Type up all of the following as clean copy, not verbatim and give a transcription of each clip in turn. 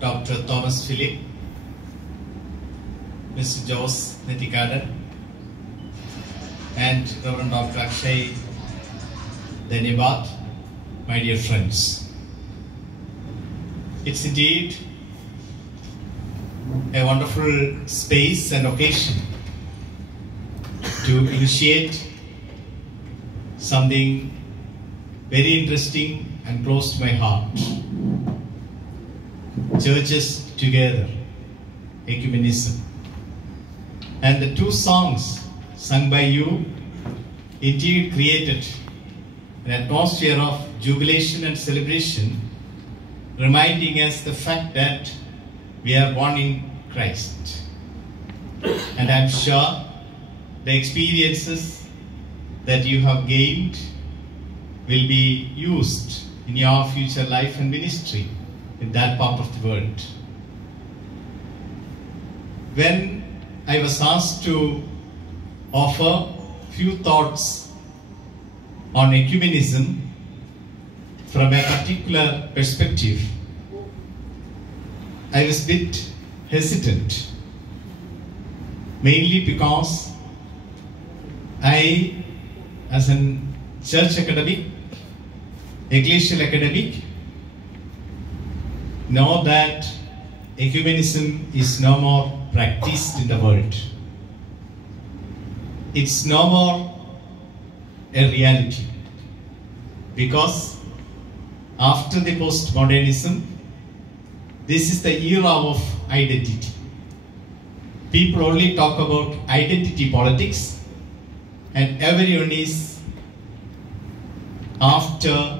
Dr. Thomas Philip, Mr. Jose Nettikkadan, and Reverend Dr. Akshay Dhanibat, my dear friends. It's indeed a wonderful space and occasion to initiate something very interesting and close to my heart. Churches together, ecumenism. And the two songs sung by you indeed created an atmosphere of jubilation and celebration, reminding us the fact that we are one in Christ. And I'm sure the experiences that you have gained will be used in your future life and ministry in that part of the world. When I was asked to offer few thoughts on ecumenism from a particular perspective, I was a bit hesitant, mainly because I, as a church academic, ecclesial academic, know that ecumenism is no more practiced in the world. It's no more a reality, because after the postmodernism, this is the era of identity. People only talk about identity politics, and everyone is after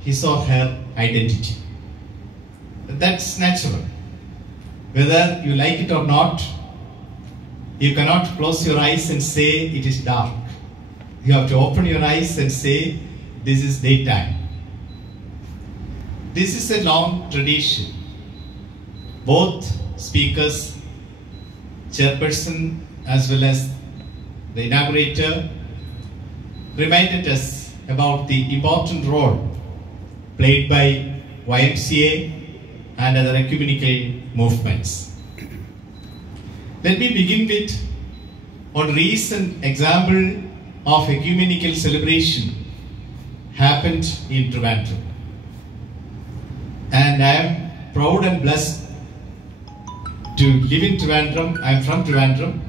his or her identity. That's natural. Whether you like it or not, you cannot close your eyes and say it is dark. You have to open your eyes and say this is daytime. This is a long tradition. Both speakers, chairperson as well as the inaugurator, reminded us about the important role played by Ymca and other ecumenical movements. Let me begin with one recent example of ecumenical celebration happened in Trivandrum. And I am proud and blessed to live in Trivandrum. I am from Trivandrum,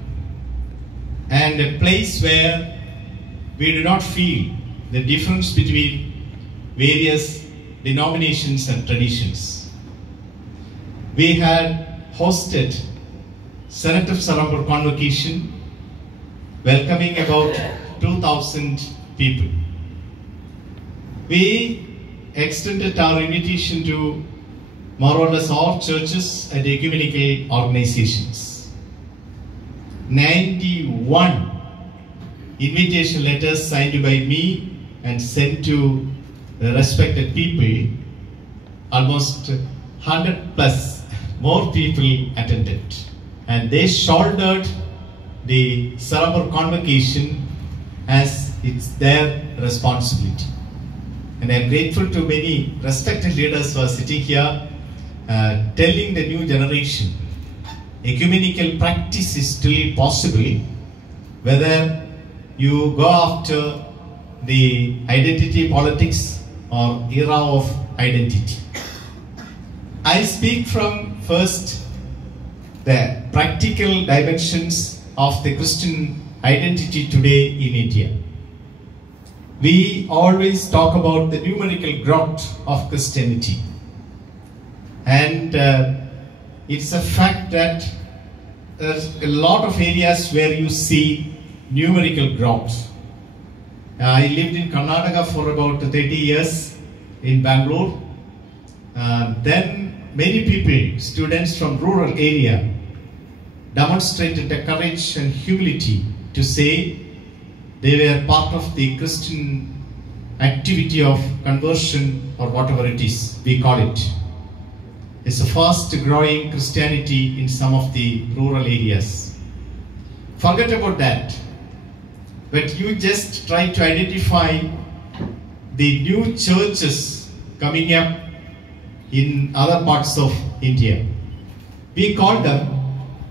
and a place where we do not feel the difference between various denominations and traditions. We had hosted Senate of Sarampur convocation, welcoming about 2,000 people. We extended our invitation to more or less all churches and ecumenical organizations. 91 invitation letters signed by me and sent to the respected people. Almost 100 plus more people attended, and they shouldered the Sarampur convocation as it's their responsibility. And I'm grateful to many respected leaders who are sitting here telling the new generation ecumenical practice is still possible, whether you go after the identity politics or era of identity. I speak from first the practical dimensions of the Christian identity today in India. We always talk about the numerical growth of Christianity, and it's a fact that there's a lot of areas where you see numerical growth. I lived in Karnataka for about 30 years in Bangalore. Then many people, students from rural area, demonstrated the courage and humility to say they were part of the Christian activity of conversion, or whatever it is, we call it. It's a fast growing Christianity in some of the rural areas. Forget about that. But you just try to identify the new churches coming up in other parts of India. We call them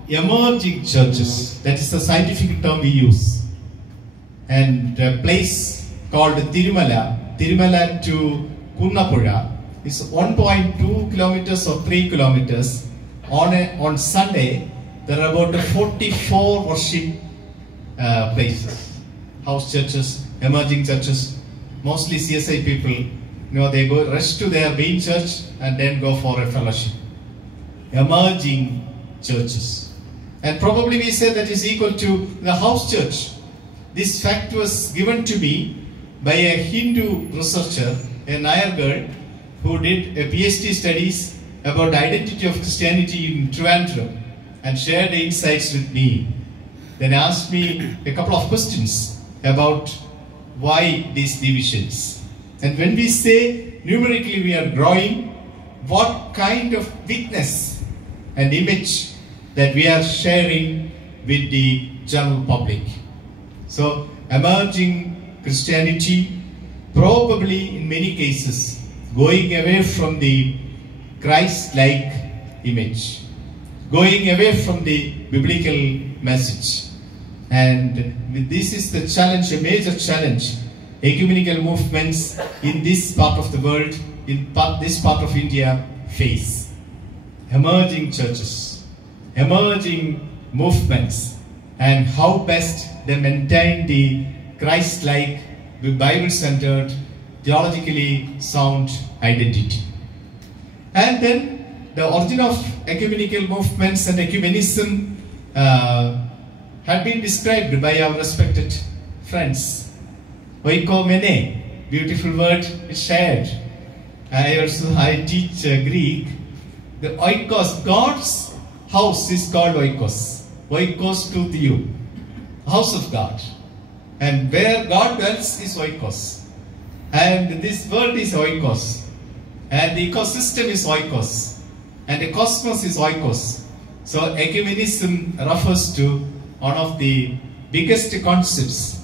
emerging churches. That is the scientific term we use. And a place called Tirumala to Kunnapura is 1.2 kilometers or 3 kilometers. On Sunday, there are about 44 worship places, house churches, emerging churches, mostly CSI people. They go rush to their main church and then go for a fellowship. Emerging churches. And probably we say that is equal to the house church. This fact was given to me by a Hindu researcher, a Nair girl, who did a PhD studies about the identity of Christianity in Trivandrum and shared the insights with me. Then asked me a couple of questions about why these divisions. And when we say numerically we are growing, what kind of witness and image that we are sharing with the general public. So emerging Christianity, probably in many cases, going away from the Christ-like image, going away from the biblical message. And this is the challenge, a major challenge, ecumenical movements in this part of the world, in this part of India face. Emerging churches, emerging movements, and how best they maintain the Christ-like, Bible-centered, theologically sound identity. And then the origin of ecumenical movements and ecumenism have been described by our respected friends. Oikomene, beautiful word, is shared. I teach Greek. The oikos, God's house is called oikos. Oikos to you, house of God. And where God dwells is oikos. And this world is oikos. And the ecosystem is oikos. And the cosmos is oikos. So ecumenism refers to one of the biggest concepts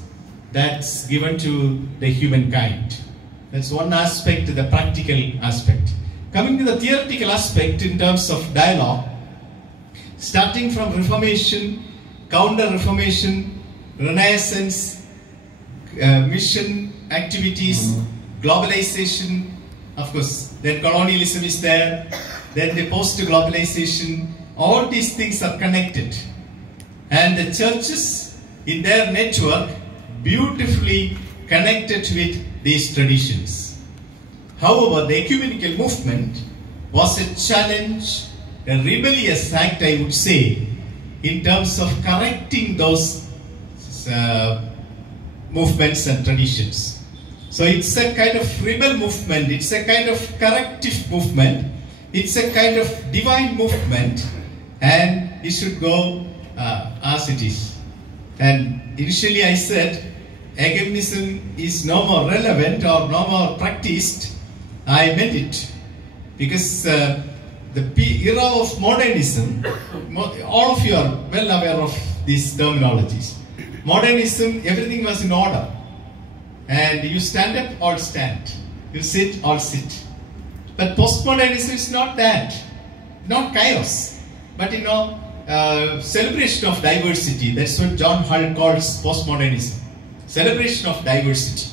that's given to the humankind. That's one aspect, the practical aspect. Coming to the theoretical aspect in terms of dialogue, starting from Reformation, Counter-Reformation, Renaissance, mission activities, globalization, of course, then colonialism is there, then the post-globalization, all these things are connected. And the churches in their network beautifully connected with these traditions. However, the ecumenical movement was a challenge, a rebellious act, I would say, in terms of correcting those movements and traditions. So it's a kind of rebel movement, it's a kind of corrective movement, it's a kind of divine movement, and it should go as it is. And initially I said, ecumenism is no more relevant or no more practiced. I meant it because the era of modernism, all of you are well aware of these terminologies. Modernism, everything was in order. And you stand up or stand. You sit or sit. But postmodernism is not that. Not chaos. But celebration of diversity. That's what John Hull calls postmodernism. Celebration of diversity.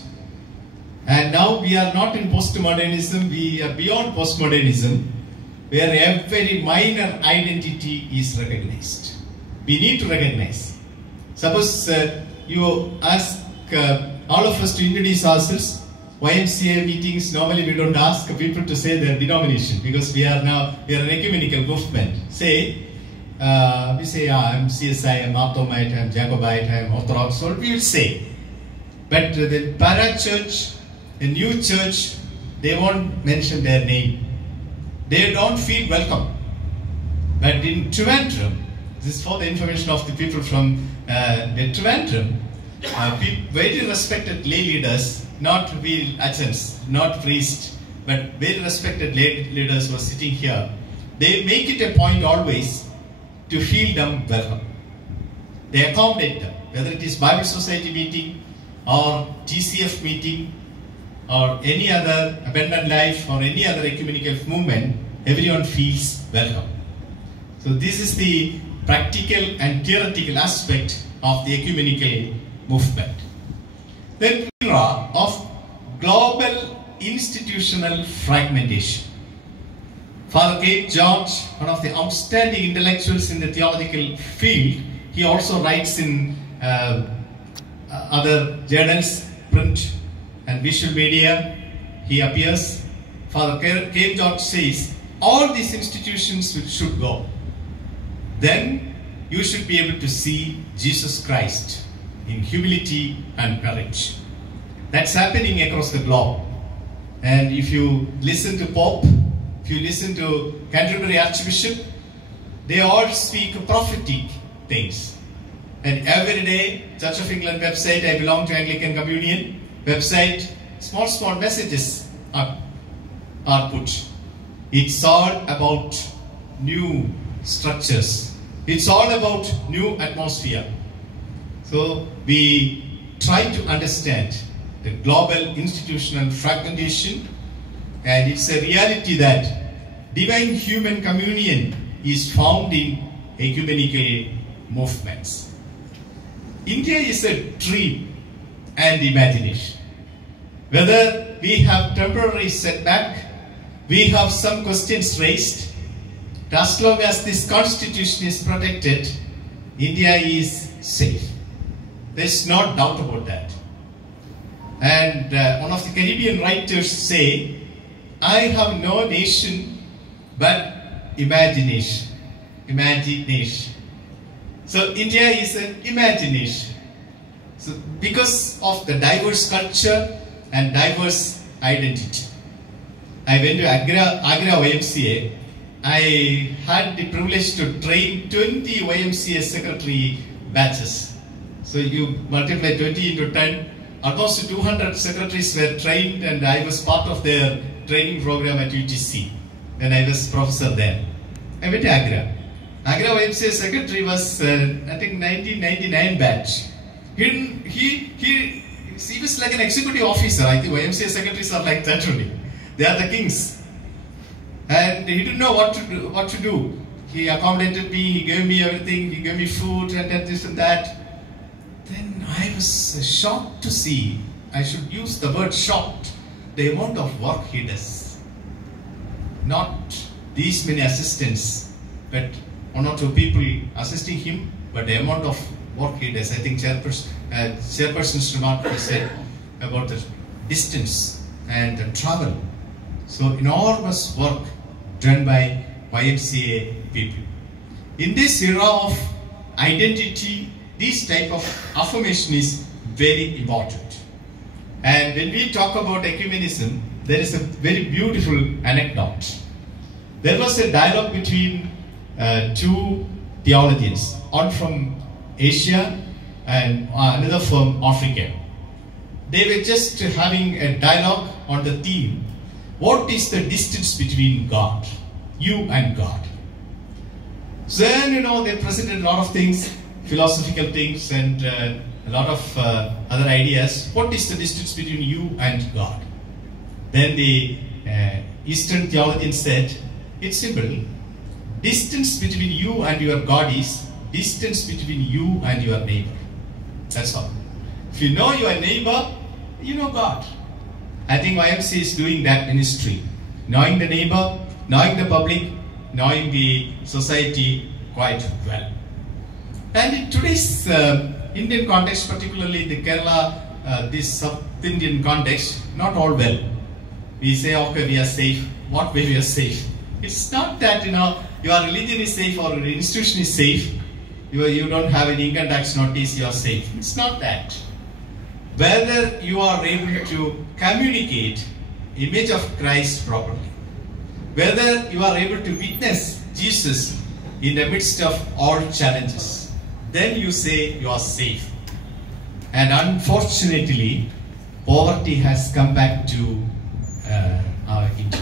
And now we are not in postmodernism, we are beyond postmodernism, where every minor identity is recognized. We need to recognize. Suppose you ask all of us to introduce ourselves. YMCA meetings, normally we don't ask people to say their denomination because we are an ecumenical movement. We say, I'm CSI, I'm Optomite, I'm Jacobite, I'm Orthodox, or we will say. But the para-church, a new church, they won't mention their name. They don't feel welcome. But in Trivandrum, this is for the information of the people from the Trivandrum, very respected lay leaders, not real agents, not priests, but very respected lay leaders were sitting here. They make it a point always to feel them welcome. They accommodate them, whether it is Bible Society meeting or TCF meeting or any other abundant life or any other ecumenical movement, everyone feels welcome. So this is the practical and theoretical aspect of the ecumenical movement. Then era of global institutional fragmentation. Father K. George, one of the outstanding intellectuals in the theological field, he also writes in other journals, print and visual media. He appears. Father K. George says, all these institutions should go. Then you should be able to see Jesus Christ in humility and courage. That's happening across the globe. And if you listen to Pope, if you listen to Canterbury Archbishop, they all speak prophetic things. And every day, Church of England website, I belong to Anglican Communion website, small messages are put. It's all about new structures. It's all about new atmosphere. So we try to understand the global institutional fragmentation, and it's a reality that divine human communion is found in ecumenical movements. India is a dream and imagination. Whether we have temporary setback, we have some questions raised, as long as this constitution is protected, India is safe. There's no doubt about that. And one of the Caribbean writers say, I have no nation but imagination. Imagination. So India is an imagination. So because of the diverse culture and diverse identity. I went to Agra Ymca. I had the privilege to train 20 Ymca secretary batches. So you multiply 20 into 10, almost 200 secretaries were trained, and I was part of their training program at UTC. Then I was professor there. I went to Agra. Agra Ymca secretary was, I think, 1999 batch. He was like an executive officer. I think Ymca secretaries are like that only. They are the kings. And he didn't know what to do. He accommodated me, he gave me everything, he gave me food and this and that. Then I was shocked to see, I should use the word shocked, the amount of work he does. Not these many assistants, but one or two people assisting him, but the amount of work he does. I think chairperson's remark he said about the distance and the travel. So enormous work done by YMCA people. In this era of identity, this type of affirmation is very important. And when we talk about ecumenism, there is a very beautiful anecdote. There was a dialogue between two theologians, one from Asia and another from Africa. They were just having a dialogue on the theme, what is the distance between God, you and God? So then, they presented a lot of things, philosophical things and a lot of other ideas. What is the distance between you and God? Then the Eastern theologian said, it's simple. Distance between you and your God is distance between you and your neighbor. That's all. If you know your neighbor, you know God. I think YMCA is doing that ministry. Knowing the neighbor, knowing the public, knowing the society quite well. And in today's Indian context, particularly the Kerala, this South Indian context, not all well. We say, okay, we are safe. What way we are safe? It's not that, your religion is safe or your institution is safe. You don't have any income tax notice, you are safe. It's not that. Whether you are able to communicate image of Christ properly, whether you are able to witness Jesus in the midst of all challenges, then you say you are safe. And unfortunately, poverty has come back to our India.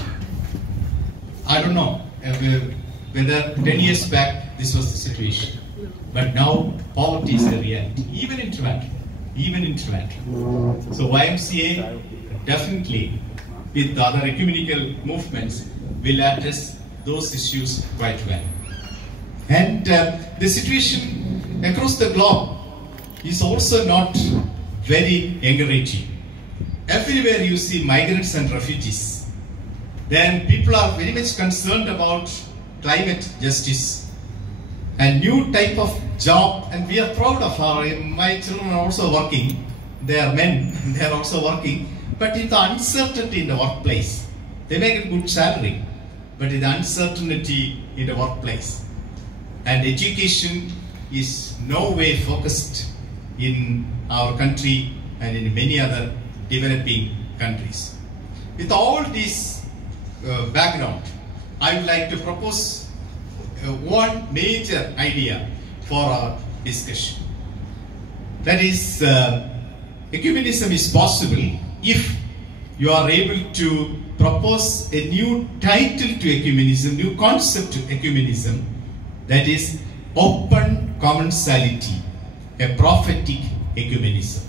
I don't know whether 10 years back this was the situation, but now poverty is a reality, even in Trivandrum. So YMCA definitely with the other ecumenical movements will address those issues quite well. And the situation across the globe is also not very encouraging. Everywhere you see migrants and refugees, then people are very much concerned about climate justice and new type of job, and we are proud of my children are also working, they are men, they are also working, but with the uncertainty in the workplace, they make a good salary, but with the uncertainty in the workplace. And education is no way focused in our country and in many other developing countries. With all this background, I would like to propose one major idea for our discussion. That is, ecumenism is possible if you are able to propose a new title to ecumenism, new concept to ecumenism, that is open commensality, a prophetic ecumenism.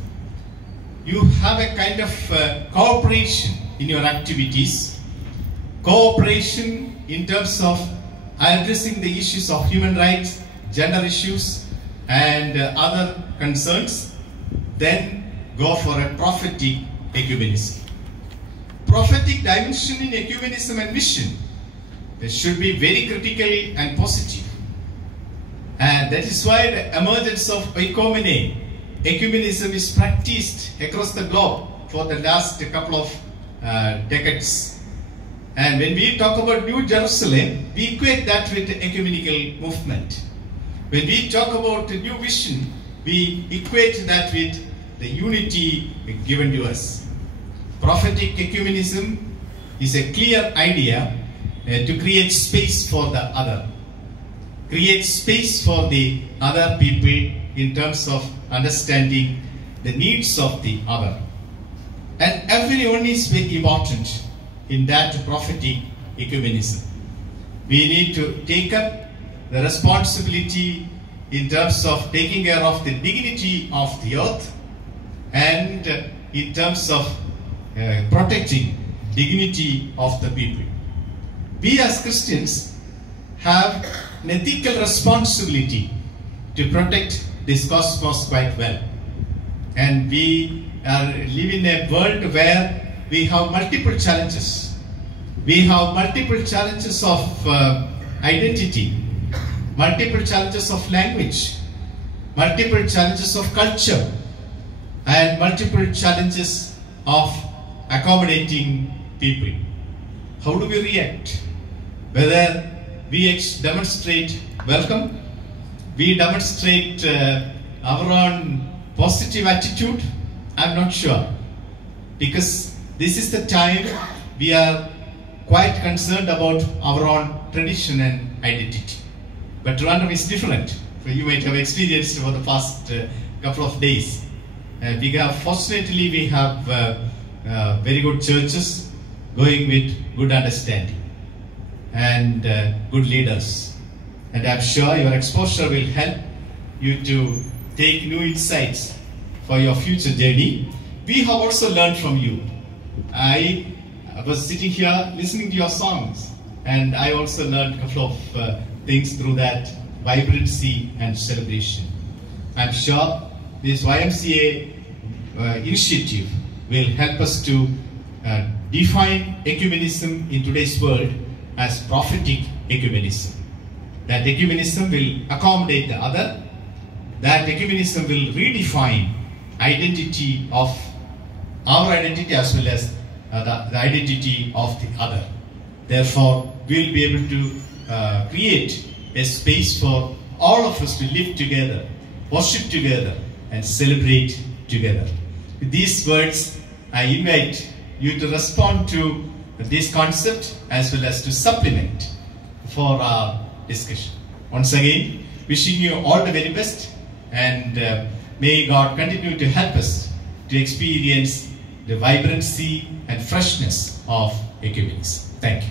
You have a kind of cooperation in your activities, cooperation in terms of addressing the issues of human rights, gender issues, and other concerns, then go for a prophetic ecumenism. Prophetic dimension in ecumenism and mission should be very critical and positive. And that is why the emergence of ecumenism is practiced across the globe for the last couple of decades. And when we talk about New Jerusalem, we equate that with the ecumenical movement. When we talk about the new vision, we equate that with the unity given to us. Prophetic ecumenism is a clear idea to create space for the other. Create space for the other people in terms of understanding the needs of the other. And everyone is very important in that prophetic ecumenism. We need to take up the responsibility in terms of taking care of the dignity of the earth and in terms of protecting dignity of the people. We as Christians have an ethical responsibility to protect this cosmos quite well. And we live in a world where we have multiple challenges. We have multiple challenges of identity, multiple challenges of language, multiple challenges of culture, and multiple challenges of accommodating people. How do we react? Whether we demonstrate welcome, we demonstrate our own positive attitude, I'm not sure. Because this is the time we are quite concerned about our own tradition and identity. But Trivandrum is different. You might have experienced over the past couple of days. Fortunately, we have very good churches going with good understanding and good leaders. And I'm sure your exposure will help you to take new insights for your future journey. We have also learned from you. I was sitting here listening to your songs, and I also learned a couple of things through that vibrancy and celebration. I'm sure this YMCA initiative will help us to define ecumenism in today's world as prophetic ecumenism. That ecumenism will accommodate the other, that ecumenism will redefine identity of our identity as well as the identity of the other. Therefore, we will be able to create a space for all of us to live together, worship together, and celebrate together. With these words, I invite you to respond to this concept as well as to supplement for our discussion. Once again, wishing you all the very best, and may God continue to help us to experience the vibrancy and freshness of ecumenism. Thank you.